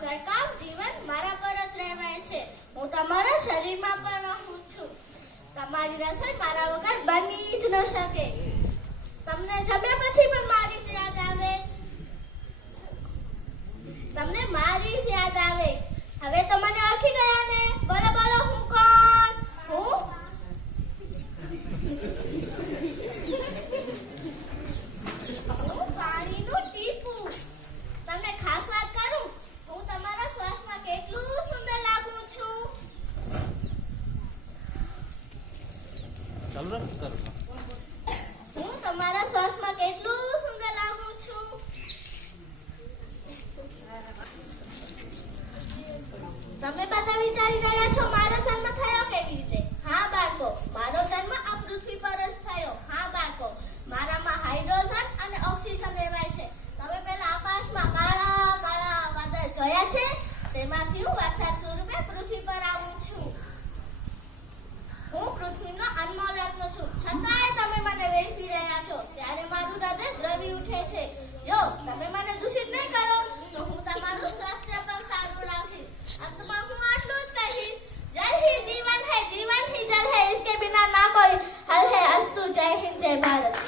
ઘરકામ જીવન મારા પર જ રહેવાય છે. હું તમારા શરીરમાં પણ રહું છું. તમારી રસોઈ મારા વગર બની જ ન શકે. તમને જમ્યા પછી પણ મારી જ યાદ આવે. તમને મારી જ યાદ આવે. હવે તો મને ઓળખી ગયા ને? ચાલુ રાખ કર હું તમારા શ્વાસમાં કેટલું સુંદર લાગુ છું? તમે બધા વિચારી રહ્યા છો મારો જન્મ થયો કેવી રીતે? હા, બાળકો, મારો જન્મ આ પૃથ્વી પર જ થયો. હા, બાળકો, મારામાં હાઇડ્રોજન અને ઓક્સિજન રહેવાય છે. તમે પેલા આકાશમાં કાળા કાળા વાદળ જોયા છે? તેમાંથી હું વરસાદ સ્વરૂપે પૃથ્વી પર પૃથ્વીનો અનમોલ રત્ન છું. છતાંય તમે મને વેડફી રહ્યા છો. ત્યારે મારું હૃદય દ્રવી ઉઠે છે. જો તમે મને દૂષિત નહીં કરો, તો હું તમારું સ્વાસ્થ્ય પણ સારું રાખીશ. અંતમાં હું આટલું જ કહીશ. જલ હી જીવન હૈ, જીવન હી, જલ હૈ. इसके બિના ના કોઈ હલ હૈ. અસ્તુ જય हिंद જય ભારત.